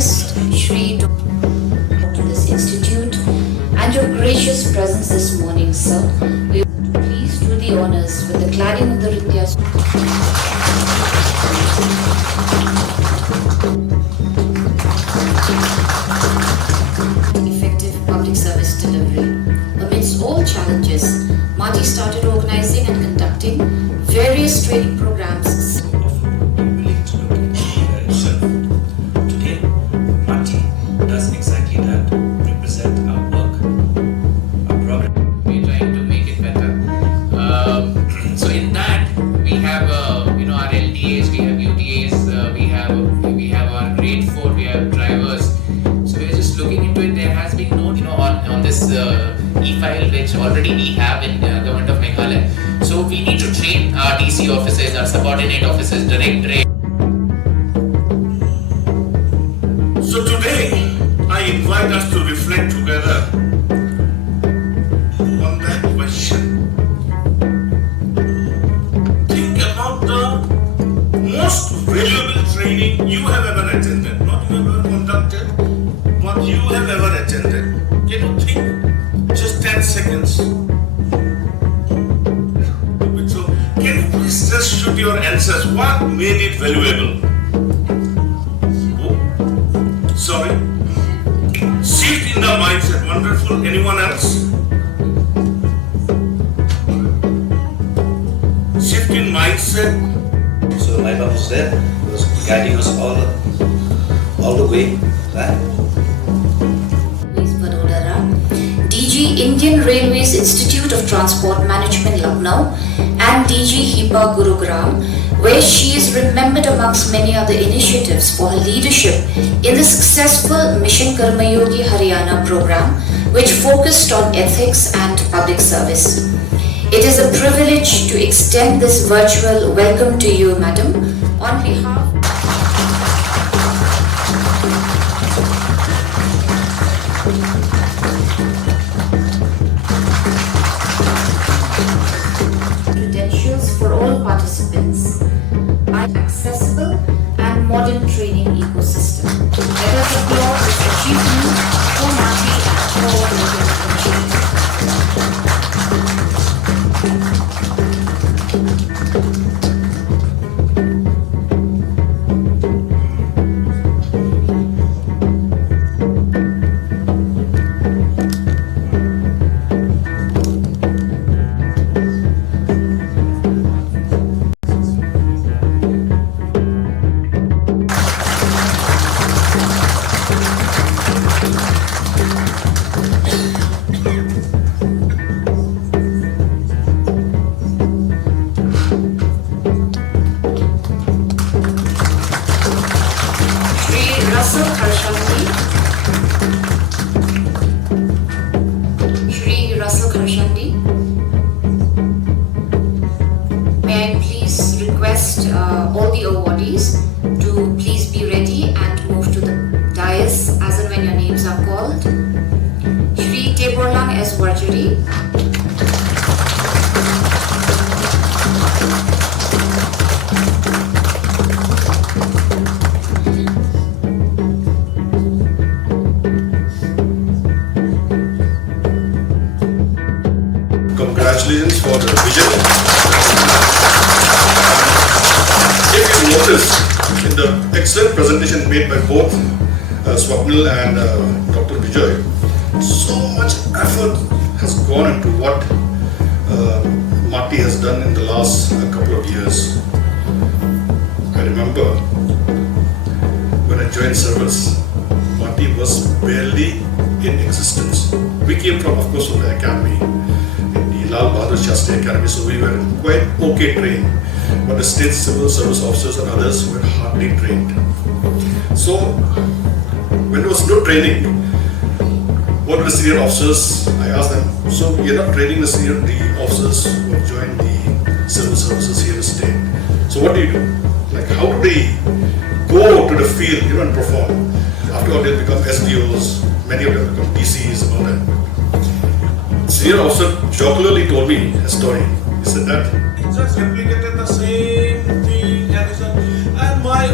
guest, Shri to this institute, and your gracious presence this morning, sir. We would please do the honors with the cladding of the Rityas. Effective public service delivery. Amidst all challenges, MATI started organizing and conducting various training programs. Willing to look into itself. Today, MATI does exactly that. Represent our work, our program. We're trying to make it better. So in that we have our LDAs, we have UTAs, we have our grade 4, we have drivers. So we're just looking into it. There has been no on this e-file which already we have in Government of Meghalaya. So we need to train our DC officers, our subordinate officers, direct train. So today, I invite us to reflect together on that question. Think about the most valuable training you have ever attended, not you have ever conducted, what you have ever attended. Can you think? Just 10 seconds. So, can you please just shoot your answers? What made it valuable? Sorry. Shift in the mindset. Wonderful. Anyone else? Shift in mindset. So my Baba was there, was guiding us all the way, right? DG Indian Railways Institute of Transport Management Lucknow and DG HIPA Gurugram, where she is remembered amongst many other initiatives for her leadership in the successful Mission Karma Yogi Haryana program, which focused on ethics and public service. It is a privilege to extend this virtual welcome to you, madam, on behalf credentials for all participants, an accessible and modern training ecosystem. Let us applaud this achievement for MATI and for all Shri Russell Kharshandi. May I please request all the awardees to please be ready and move to the dais as and when your names are called. Shri Teborlang S. Warjari. Congratulations for the vision. If you notice in the excellent presentation made by both Swapnil and Dr. Vijay, so much effort has gone into what MATI has done in the last couple of years. I remember when I joined service, MATI was barely in existence. We came from, of course, from the academy. Lal Bahadur Shastri Academy, so we were quite okay trained, but the state civil service officers and others were hardly trained. So, when there was no training, what were the senior officers? I asked them, so you're not training the officers who have joined the civil services here in the state. So what do you do? Like, how do they go to the field, and perform? After all, they become SDOs, many of them become DCs and all that. Senior officer jocularly told me a story. He said that just replicated the same thing, and my,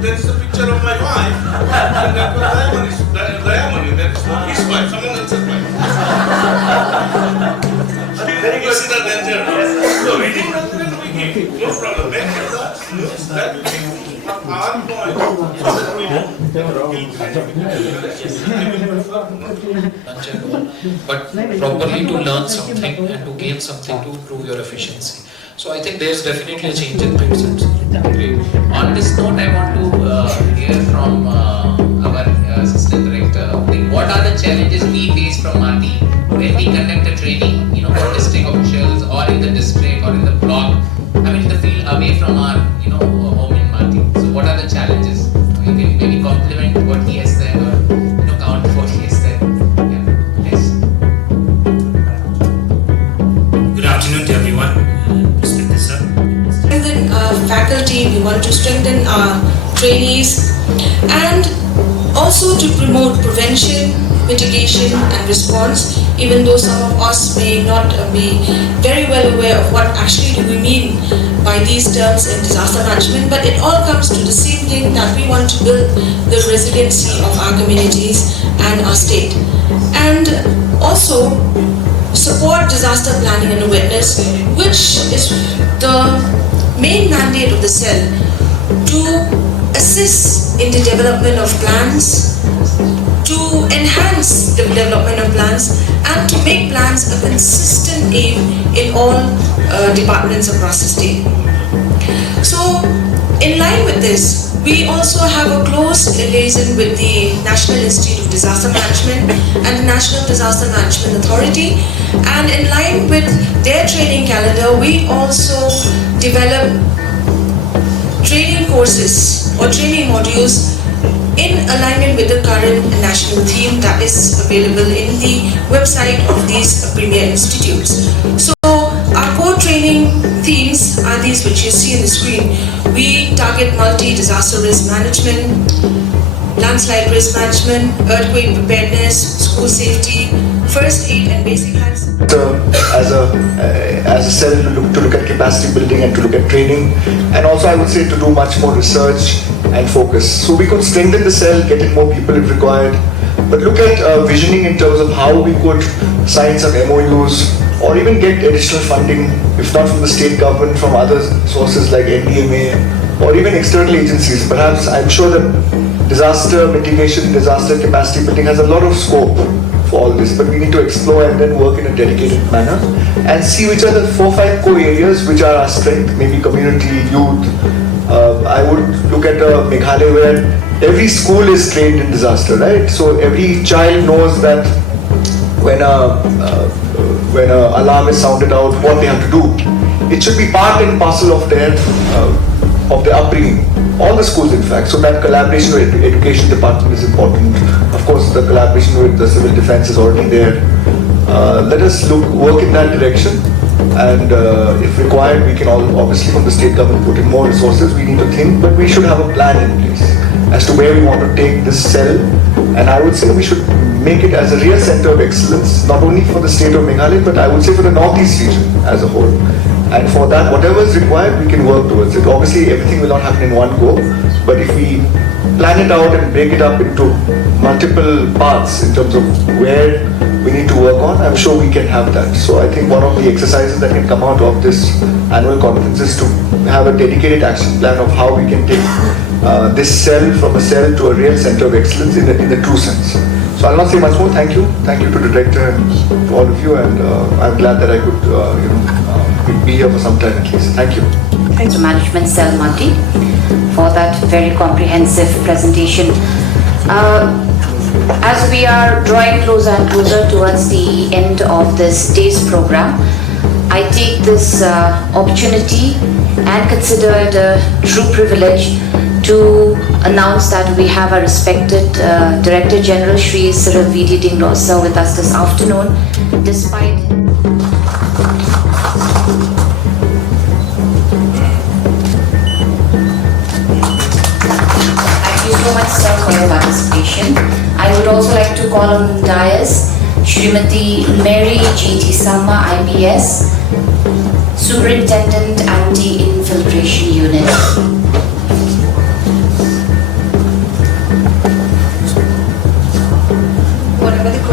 there is a picture of my my wife, and that was Dayamani, that's not his wife, someone else's wife. Then you see the danger. So we didn't know when we came. No problem. Then that our point. But properly to learn something and to gain something to improve your efficiency. So I think there's definitely a change in mindset. Great. On this note, I want to hear from our assistant director. What are the challenges we face from our team when we conduct a training, for district officials or in the district or in the block, in the field away from our, home in Marti. So what are the challenges? You can maybe compliment what he has said or, counter what he has said. Yeah. Yes. Good afternoon to everyone. Respected sir. Strengthen our faculty, we want to strengthen our trainees, and also to promote prevention, mitigation and response, even though some of us may not be very well aware of what actually do we mean by these terms in disaster management, but it all comes to the same thing, that we want to build the resiliency of our communities and our state. And also support disaster planning and awareness, which is the main mandate of the cell, to assist in the development of plans, to enhance the development of plans, and to make plans a consistent aim in all departments across the state. So, in line with this, we also have a close liaison with the National Institute of Disaster Management and the National Disaster Management Authority, and in line with their training calendar, we also develop training courses or training modules in alignment with the current national theme that is available in the website of these premier institutes. So our core training themes are these which you see on the screen. We target multi-disaster risk management, landslide risk management, earthquake preparedness, school safety, first aid and basic life support. As a cell to look at capacity building and to look at training, and also I would say to do much more research and focus. So we could strengthen the cell, get in more people if required, but look at visioning in terms of how we could sign some MOUs or even get additional funding, if not from the state government, from other sources like NDMA or even external agencies. Perhaps I'm sure that disaster mitigation, disaster capacity building has a lot of scope for all this, but we need to explore and then work in a dedicated manner and see which are the 4 or 5 core areas which are our strength, maybe community, youth. I would look at Meghalaya where every school is trained in disaster, right? So every child knows that when a alarm is sounded out, what they have to do. It should be part and parcel of their upbringing. All the schools, in fact. So that collaboration with the education department is important. Of course, the collaboration with the civil defense is already there. Let us work in that direction, and if required, we can obviously from the state government put in more resources. We need to think, but we should have a plan in place as to where we want to take this cell. And I would say we should make it as a real center of excellence, not only for the state of Meghalaya, but I would say for the Northeast region as a whole. And for that, whatever is required, we can work towards it. Obviously, everything will not happen in one go, but if we plan it out and break it up into multiple parts in terms of where we need to work on, I'm sure we can have that. So I think one of the exercises that can come out of this annual conference is to have a dedicated action plan of how we can take this cell from a cell to a real center of excellence in the true sense. So I'll not say much more. Thank you. Thank you to the director and to all of you, and I'm glad that I could be here for some time at least. Thank you. Thanks to Management Cell Marti for that very comprehensive presentation. As we are drawing closer and closer towards the end of this day's program, I take this opportunity and consider it a true privilege to announce that we have our respected Director General Shri Cyril V.D. Dinglaw sir with us this afternoon, despite Thank you so much, sir, for your participation. I would also like to call on dais Srimati Mary G.T. Sama, IPS, Superintendent Anti-Infiltration Unit.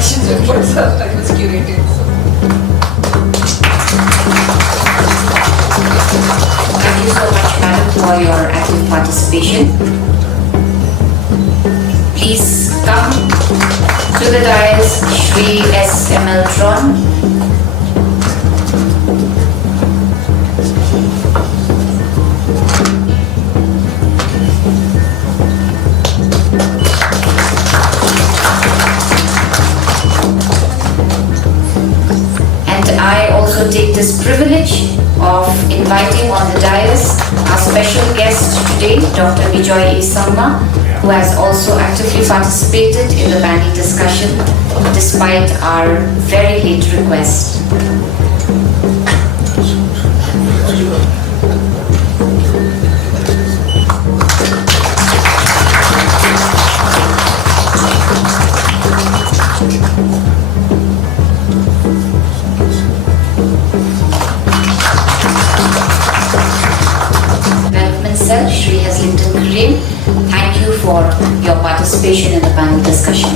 questions report, so I was curated. So. Thank you so much, madam, for your active participation. Please come to the dais, Shri S. Emeltron. I also take this privilege of inviting on the dais our special guest today, Dr. Bijoy A. Sangma, who has also actively participated in the panel discussion despite our very late request. Shri Haslington Kareem, thank you for your participation in the panel discussion.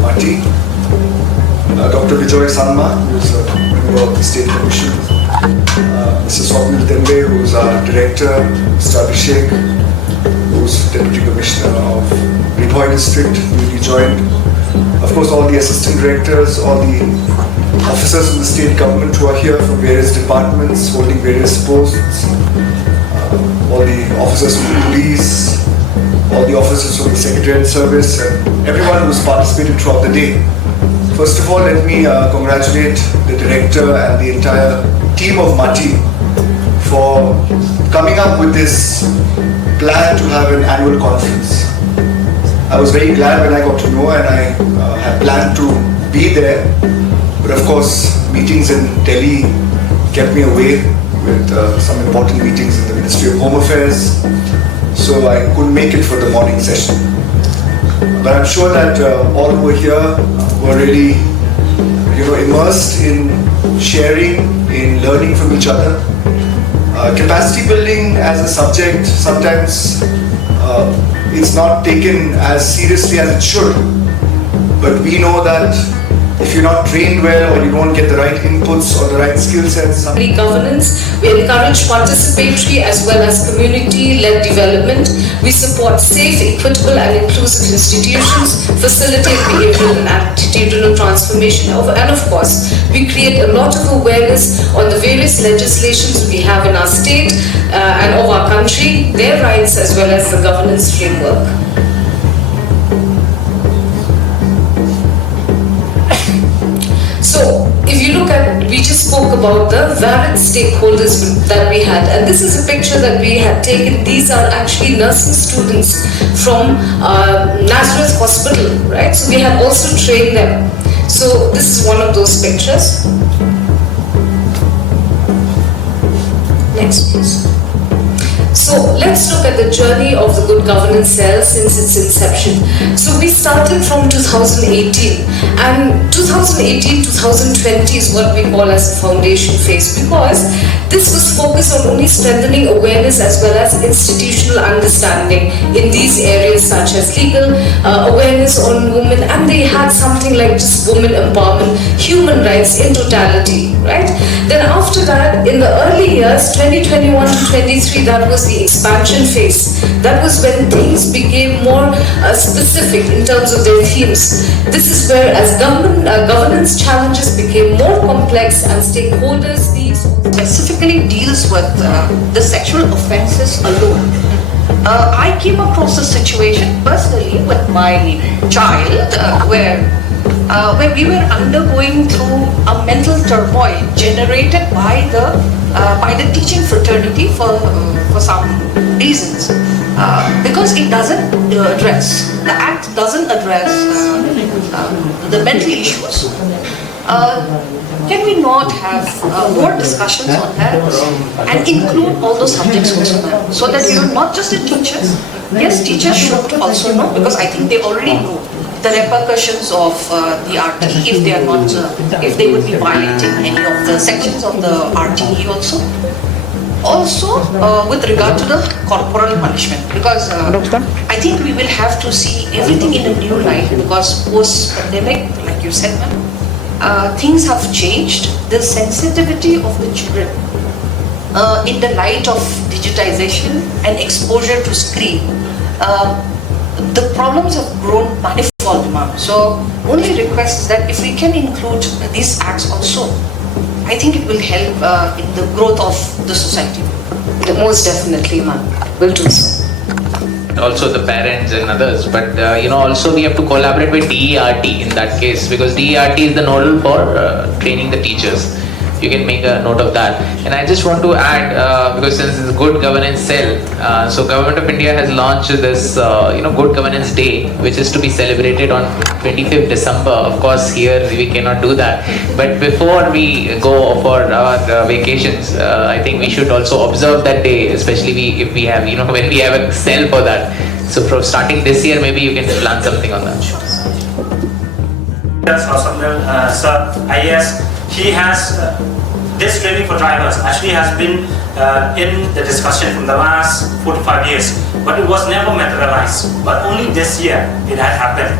Marty, Dr. Bijoy Sangma, who is a member of the State Commission. Mr. Swapnil Tembe, who is our director, Mr. Abhishek, who is Deputy Commissioner of Ritoy District, newly joined. Of course, all the assistant directors, all the officers of the state government who are here from various departments, holding various posts, all the officers from the police, all the officers from the Secretariat Service, and everyone who has participated throughout the day. First of all, let me congratulate the director and the entire team of MATI for coming up with this plan to have an annual conference. I was very glad when I got to know, and I had planned to be there, but of course meetings in Delhi kept me away with some important meetings in the Ministry of Home Affairs, so I couldn't make it for the morning session. But I'm sure that all who were here were really immersed in sharing, in learning from each other. Capacity building as a subject, sometimes it's not taken as seriously as it should. But we know that if you're not trained well or you don't get the right inputs or the right skill sets. Governance, we encourage participatory as well as community-led development. We support safe, equitable and inclusive institutions, facilitate behavioral and attitudinal transformation, and of course, we create a lot of awareness on the various legislations we have in our state and of our country, their rights as well as the governance framework. So, if you look at, we just spoke about the varied stakeholders that we had, and this is a picture that we had taken. These are actually nursing students from Nazareth Hospital, right? So we had also trained them. So this is one of those pictures. Next, please. So let's look at the journey of the Good Governance Cell since its inception. So we started from 2018, and 2018-2020 is what we call as the foundation phase, because this was focused on only strengthening awareness as well as institutional understanding in these areas such as legal awareness on women, and they had something like just women empowerment, human rights in totality, right? Then after that, in the early years, 2021 to 23, that was the expansion phase. That was when things became more specific in terms of their themes. This is where as governance challenges became more complex and stakeholders' needs specifically deals with the sexual offences alone. I came across a situation personally with my child where we were undergoing through a mental turmoil generated by the teaching fraternity for some reasons, because it doesn't address, the act doesn't address the mental issues. Can we not have more discussions on that and include all those subjects also, so that not just the teachers, yes, teachers should also know, because I think they already know, the repercussions of the RTE if they are not, if they would be violating any of the sections of the RTE also. Also, with regard to the corporal punishment, because I think we will have to see everything in a new light, because post-pandemic, like you said, ma'am, things have changed. The sensitivity of the children in the light of digitization and exposure to screen, the problems have grown manifold, ma'am. So, only request is that if we can include these acts also, I think it will help in the growth of the society. Most definitely, ma'am. Will do so. Also the parents and others, but also we have to collaborate with DERT in that case, because DERT is the nodal for training the teachers. You can make a note of that. And I just want to add, because since it's Good Governance Cell, so Government of India has launched this Good Governance Day, which is to be celebrated on 25th December. Of course, here we cannot do that. But before we go for our vacations, I think we should also observe that day, especially if we have, when we have a cell for that. So from starting this year, maybe you can plan something on that. Yes, sir, IAS, he has this training for drivers actually has been in the discussion from the last 4 to 5 years, but it was never materialized. But only this year it had happened.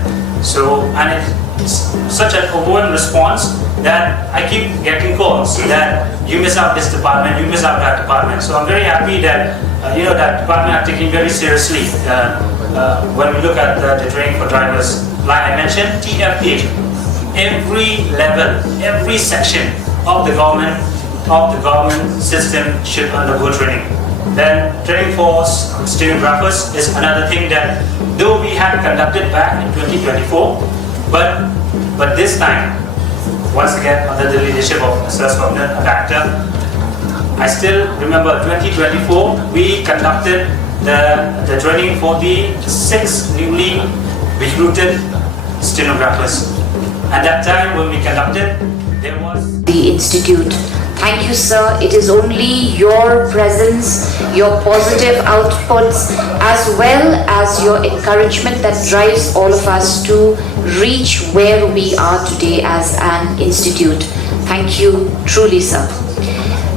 So, and it's such an overwhelming response that I keep getting calls that you miss out this department, you miss out that department. So I'm very happy that that department are taking very seriously when we look at the training for drivers. Like I mentioned, TFH, every level, every section of the government system should undergo training. Then training for stenographers is another thing that though we had conducted back in 2024, but this time, once again under the leadership of Sir Swapnil, a doctor, I still remember 2024 we conducted the training for the 6 newly recruited stenographers. At that time when we conducted, there was the Institute. Thank you, sir. It is only your presence, your positive outputs, as well as your encouragement that drives all of us to reach where we are today as an institute. Thank you, truly, sir.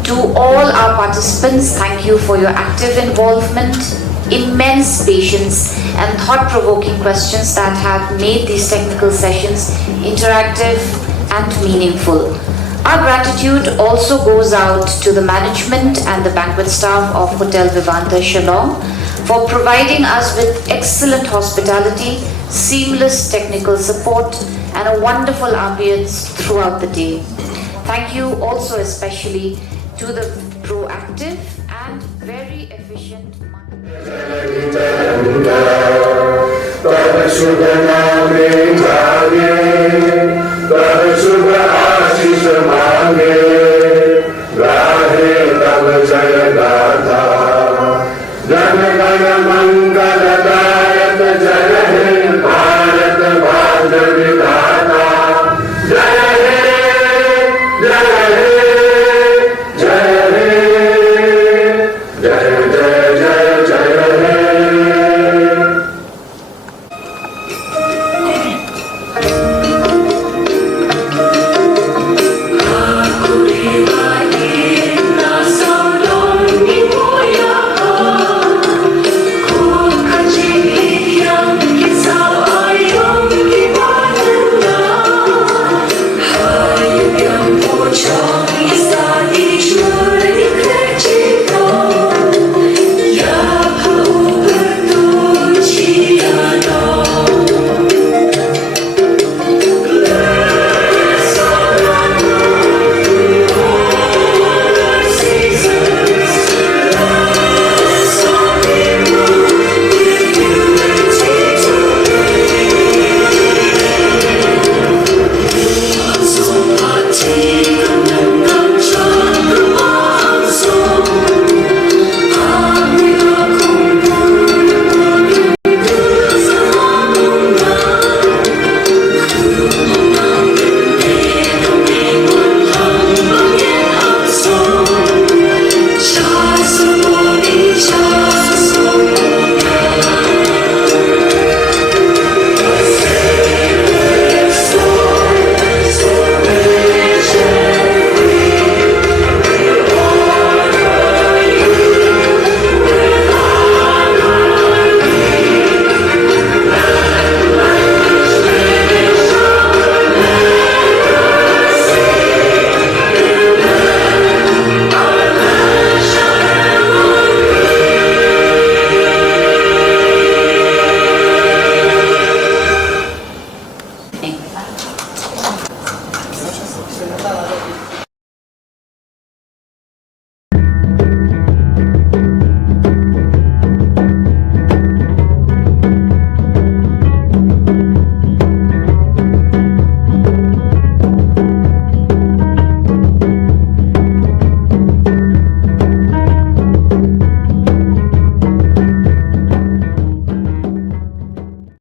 To all our participants, thank you for your active involvement, immense patience, and thought-provoking questions that have made these technical sessions interactive and meaningful. Our gratitude also goes out to the management and the banquet staff of Hotel Vivanta Shillong for providing us with excellent hospitality, seamless technical support, and a wonderful ambience throughout the day. Thank you also especially to the proactive and very efficient Shubha Ashish Mange